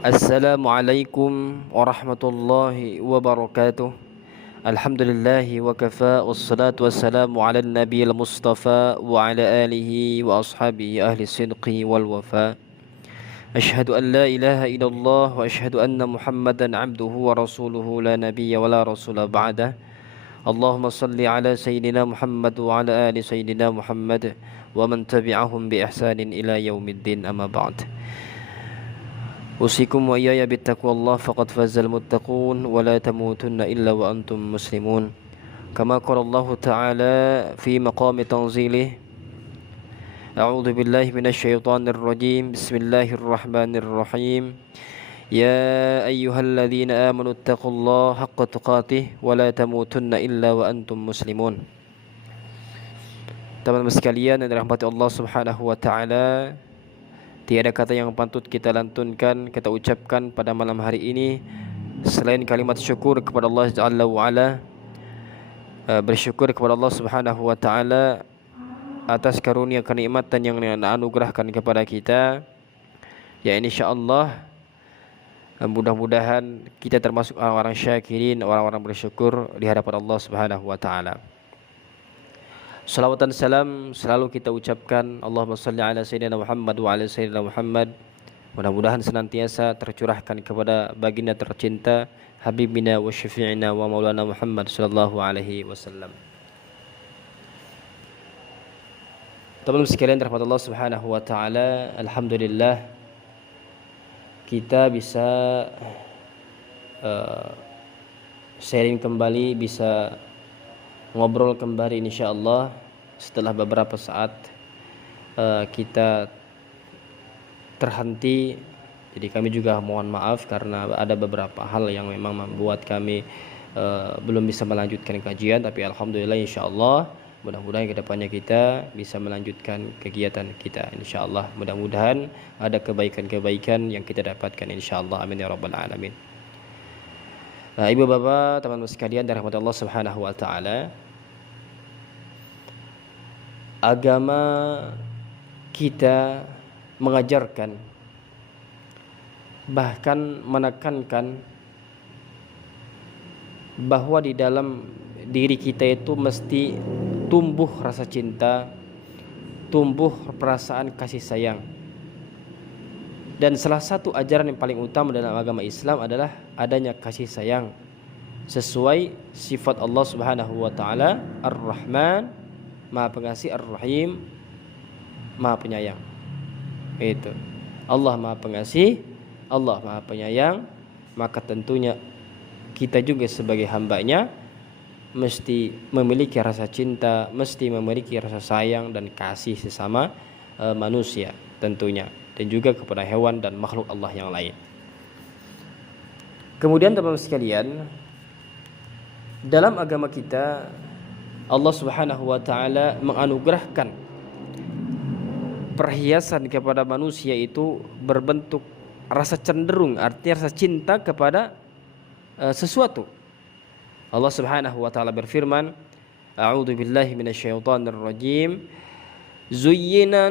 Assalamualaikum warahmatullahi wabarakatuh. Alhamdulillahi wa kafa wassalatu wassalamu ala nabiyil mustafa wa ala alihi wa ashabihi ahli sidqi wal wafa. Ashhadu an la ilaha illallah wa ashhadu anna Muhammadan abduhu wa rasuluhu la nabiyya wa la rasula ba'dah. Allahumma salli ala sayyidina Muhammad wa ala ali sayyidina Muhammad wa man tabi'ahum bi ihsanin ila yaumiddin amma ba'd. أوصيكم وإياي بالتقوى الله فقد فاز المتقون ولا تموتن إلا وأنتم مسلمون كما قال الله تعالى في مقام تنزيله أعوذ بالله من الشيطان الرجيم بسم الله الرحمن الرحيم يا أيها الذين آمنوا اتقوا الله حق تقاته ولا تموتن إلا وأنتم مسلمون. Teman-teman sekalian yang dirahmati Allah Subhanahu wa taala, tiada kata yang patut kita lantunkan, kita ucapkan pada malam hari ini selain kalimat syukur kepada Allah Jalla wa Ala. Bersyukur kepada Allah Subhanahu wa taala atas karunia kenikmatan yang anugerahkan kepada kita. Ya, insyaallah mudah-mudahan kita termasuk orang-orang syakirin, orang-orang bersyukur di hadapan Allah Subhanahu wa taala. Salawat dan salam selalu kita ucapkan Allahumma salli ala sayyidina Muhammad wa ala sayyidina Muhammad. Mudah-mudahan senantiasa tercurahkan kepada baginda tercinta habibina wa syafi'ina wa maulana Muhammad sallallahu alaihi wasallam. Teman-teman sekalian rahmat Allah Subhanahu wa taala, alhamdulillah kita bisa sharing kembali, bisa ngobrol kembali insyaallah setelah beberapa saat kita terhenti. Jadi kami juga mohon maaf karena ada beberapa hal yang memang membuat kami belum bisa melanjutkan kajian, tapi alhamdulillah insyaallah mudah-mudahan kedepannya kita bisa melanjutkan kegiatan kita insyaallah. Mudah-mudahan ada kebaikan-kebaikan yang kita dapatkan insyaallah, amin ya rabbal alamin. Nah, ibu bapak, teman-teman sekalian dari rahmat Allah Subhanahu wa taala, agama kita mengajarkan, bahkan menekankan bahwa di dalam diri kita itu mesti tumbuh rasa cinta, tumbuh perasaan kasih sayang. Dan salah satu ajaran yang paling utama dalam agama Islam adalah adanya kasih sayang sesuai sifat Allah Subhanahu wa taala, Ar-Rahman, Maha Pengasih, Ar-Rahim, Maha Penyayang. Itu. Allah Maha Pengasih, Allah Maha Penyayang, maka tentunya kita juga sebagai hamba-Nya mesti memiliki rasa cinta, mesti memiliki rasa sayang dan kasih sesama manusia tentunya, dan juga kepada hewan dan makhluk Allah yang lain. Kemudian teman-teman sekalian, dalam agama kita Allah Subhanahu wa taala menganugerahkan perhiasan kepada manusia itu berbentuk rasa cenderung, artinya rasa cinta kepada sesuatu. Allah Subhanahu wa taala berfirman, A'udzu billahi minasyaitonir rajim. Zuyyina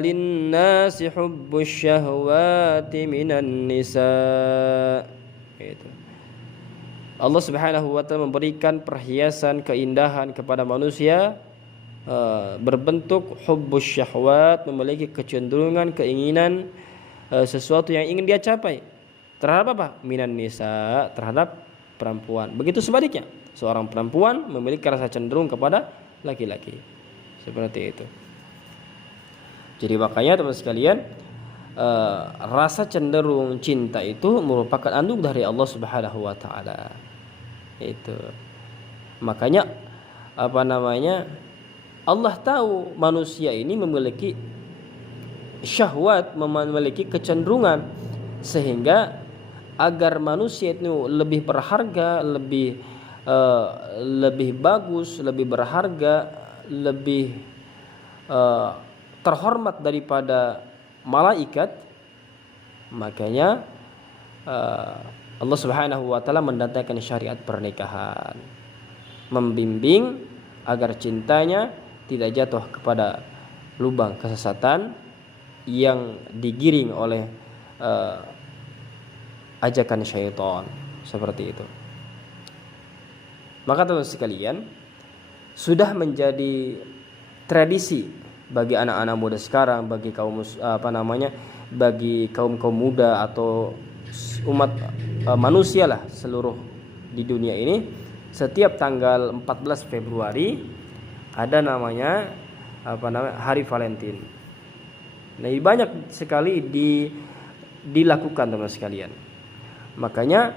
linnasi hubbus syahwati minan nisa. Itu. Allah Subhanahu wa taala memberikan perhiasan keindahan kepada manusia berbentuk hubbus syahwat, memiliki kecenderungan, keinginan sesuatu yang ingin dia capai terhadap apa? Minan nisa, terhadap perempuan. Begitu sebaliknya, seorang perempuan memiliki rasa cenderung kepada laki-laki. Seperti itu. Jadi makanya teman sekalian, rasa cenderung cinta itu merupakan anugerah dari Allah Subhanahu wa taala. Itu. Makanya Allah tahu manusia ini memiliki syahwat, memiliki kecenderungan, sehingga agar manusia itu lebih berharga, lebih bagus, lebih berharga, lebih terhormat daripada malaikat, makanya Allah Subhanahu wa taala mendatangkan syariat pernikahan, membimbing agar cintanya tidak jatuh kepada lubang kesesatan yang digiring oleh ajakan syaitan seperti itu. Maka teman sekalian, sudah menjadi tradisi bagi anak-anak muda sekarang, bagi bagi kaum muda atau umat manusia lah seluruh di dunia ini, setiap tanggal 14 Februari ada namanya Hari Valentine. Nah, banyak sekali dilakukan teman sekalian. Makanya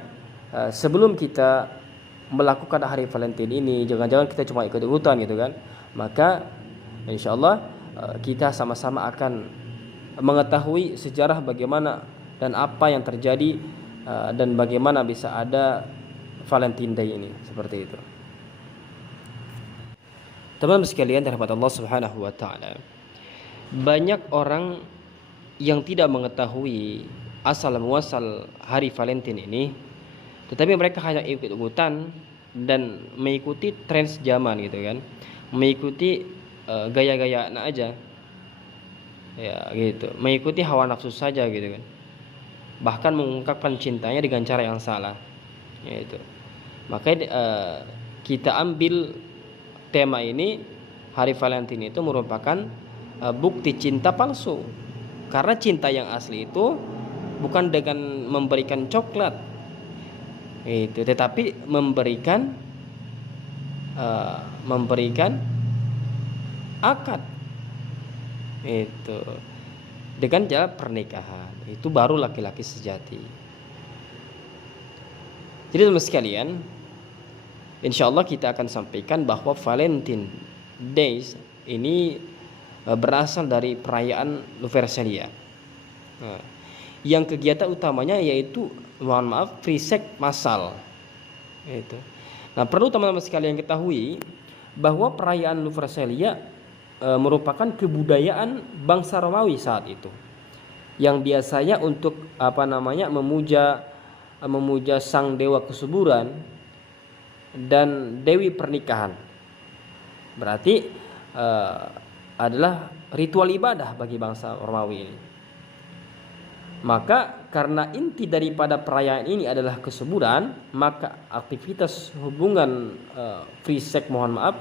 sebelum kita melakukan Hari Valentine ini, jangan-jangan kita cuma ikut-ikutan gitu kan. Maka insyaallah kita sama-sama akan mengetahui sejarah bagaimana dan apa yang terjadi dan bagaimana bisa ada Valentine Day ini, seperti itu. Teman-teman sekalian dirahmati Allah Subhanahu wa taala. Banyak orang yang tidak mengetahui asal muasal Hari Valentine ini, tetapi mereka hanya ikut-ikutan dan mengikuti tren zaman gitu kan, mengikuti gaya-gaya anak aja, ya gitu, mengikuti hawa nafsu saja gitu kan, bahkan mengungkapkan cintanya dengan cara yang salah, yaitu. Makanya kita ambil tema ini, Hari Valentine itu merupakan bukti cinta palsu, karena cinta yang asli itu bukan dengan memberikan coklat itu, tetapi memberikan akad itu dengan jalan pernikahan. Itu baru laki-laki sejati. Jadi teman sekalian, insyaallah kita akan sampaikan bahwa Valentine Days ini berasal dari perayaan Lupercalia. Yang kegiatan utamanya yaitu, mohon maaf, free sex massal. Itu. Nah, perlu teman-teman sekalian ketahui bahwa perayaan Lupercalia merupakan kebudayaan bangsa Romawi saat itu, yang biasanya untuk memuja sang dewa kesuburan dan dewi pernikahan. Berarti adalah ritual ibadah bagi bangsa Romawi ini. Maka karena inti daripada perayaan ini adalah kesuburan, maka aktivitas hubungan free sex,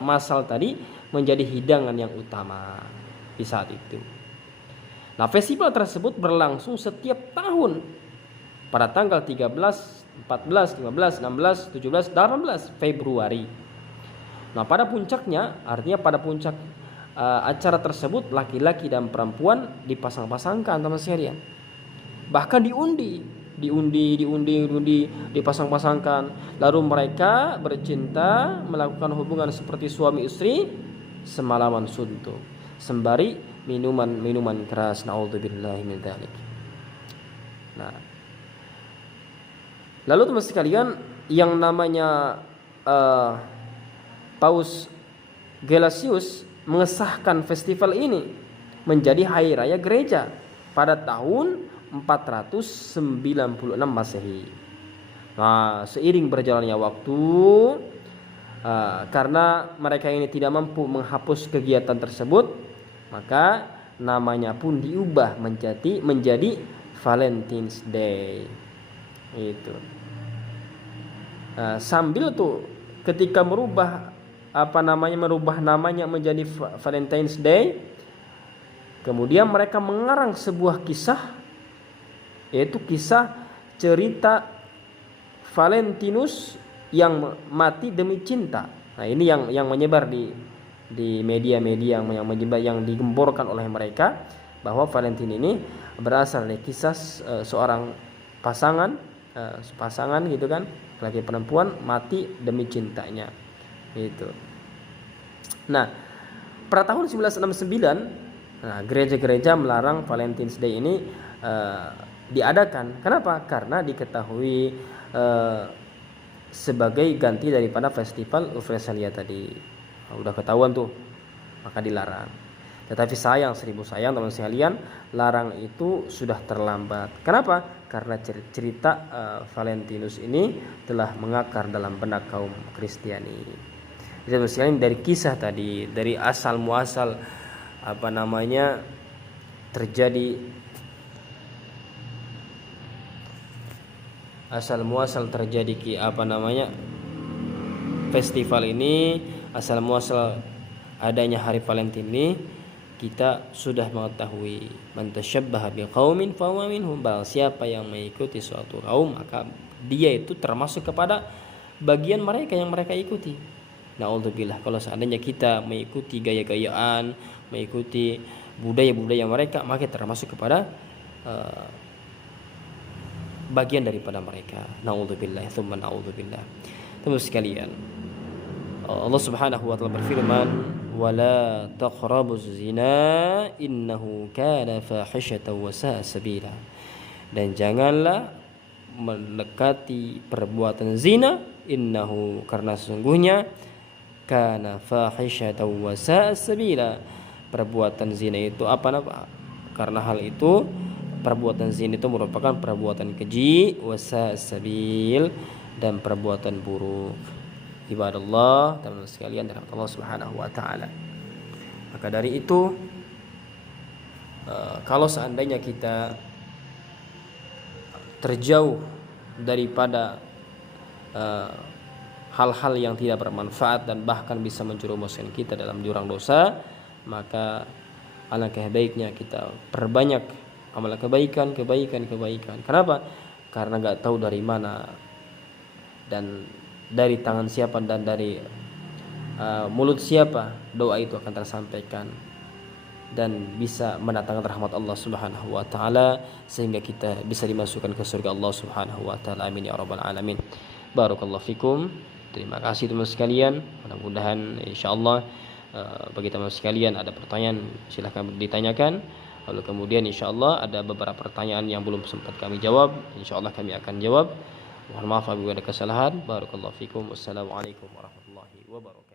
massal tadi menjadi hidangan yang utama di saat itu. Nah, festival tersebut berlangsung setiap tahun pada tanggal 13, 14, 15, 16, 17, 18 Februari. Nah, pada puncaknya, artinya pada puncak acara tersebut, laki-laki dan perempuan dipasang-pasangkan teman sekalian. Bahkan diundi, dipasang-pasangkan. Lalu mereka bercinta, melakukan hubungan seperti suami istri semalaman suntuk, sembari minuman keras. Naudzubillahi min dzalik. Nah, lalu teman sekalian, yang namanya Paus Gelasius mengesahkan festival ini menjadi hari raya gereja pada tahun 496 Masehi. Nah, seiring berjalannya waktu, karena mereka ini tidak mampu menghapus kegiatan tersebut, maka namanya pun diubah menjadi Valentine's Day. Itu. Sambil tuh ketika merubah namanya menjadi Valentine's Day, kemudian mereka mengarang sebuah kisah, yaitu kisah cerita Valentinus yang mati demi cinta. Nah, ini yang menyebar di media-media yang menyebar, yang digemborkan oleh mereka, bahwa Valentine ini berasal dari kisah seorang pasangan gitu kan, laki perempuan mati demi cintanya. Itu. Nah, pada tahun 1969, gereja-gereja melarang Valentine's Day ini diadakan. Kenapa? Karena diketahui sebagai ganti daripada festival Lupercalia tadi. Udah ketahuan tuh, maka dilarang. Tetapi seribu sayang teman sekalian, larang itu sudah terlambat. Kenapa? Karena cerita Valentinus ini telah mengakar dalam benak kaum Kristiani. Jadi teman sekalian, dari kisah tadi, dari asal muasal terjadi asal muasal terjadi festival ini, asal muasal adanya hari Valentine ini, kita sudah mengetahui man tasyabbaha biqaumin fahuwa minhum, siapa yang mengikuti suatu kaum maka dia itu termasuk kepada bagian mereka yang mereka ikuti. Na'udzubillah, kalau seandainya kita mengikuti gaya-gayaan, mengikuti budaya-budaya mereka, maka termasuk kepada bagian daripada mereka. Na'udzubillah, tsumma na'udzubillah. Teman sekalian, Allah Subhanahu wa taala berfirman, "Wala taqrabuz zina innahu kana fahishatan wa sa'a sabila." Dan janganlah mendekati perbuatan zina, innahu, karena sesungguhnya kana fahishatan wa sa'a sabila. Perbuatan zina itu karena hal itu perbuatan zina itu merupakan perbuatan keji, wa sa'a sabil, dan perbuatan buruk. Ibadallah, teman-teman sekalian dari Allah Subhanahu wa taala. Maka dari itu, kalau seandainya kita terjauh daripada hal-hal yang tidak bermanfaat dan bahkan bisa menjerumuskan kita dalam jurang dosa, maka alangkah baiknya kita perbanyak amal kebaikan. Kenapa? Karena nggak tahu dari mana dan dari tangan siapa dan dari mulut siapa doa itu akan tersampaikan dan bisa mendatangkan rahmat Allah Subhanahu wa taala, sehingga kita bisa dimasukkan ke surga Allah Subhanahu wa taala. Amin ya rabbal alamin. Barakallahu fikum. Terima kasih teman sekalian. Mudah-mudahan insyaallah bagi teman sekalian ada pertanyaan silahkan ditanyakan. Lalu kemudian insyaallah ada beberapa pertanyaan yang belum sempat kami jawab, insyaallah kami akan jawab. Mohon maaf apabila ada kesalahan. Barakallahu fikum. Wassalamualaikum warahmatullahi wabarakatuh.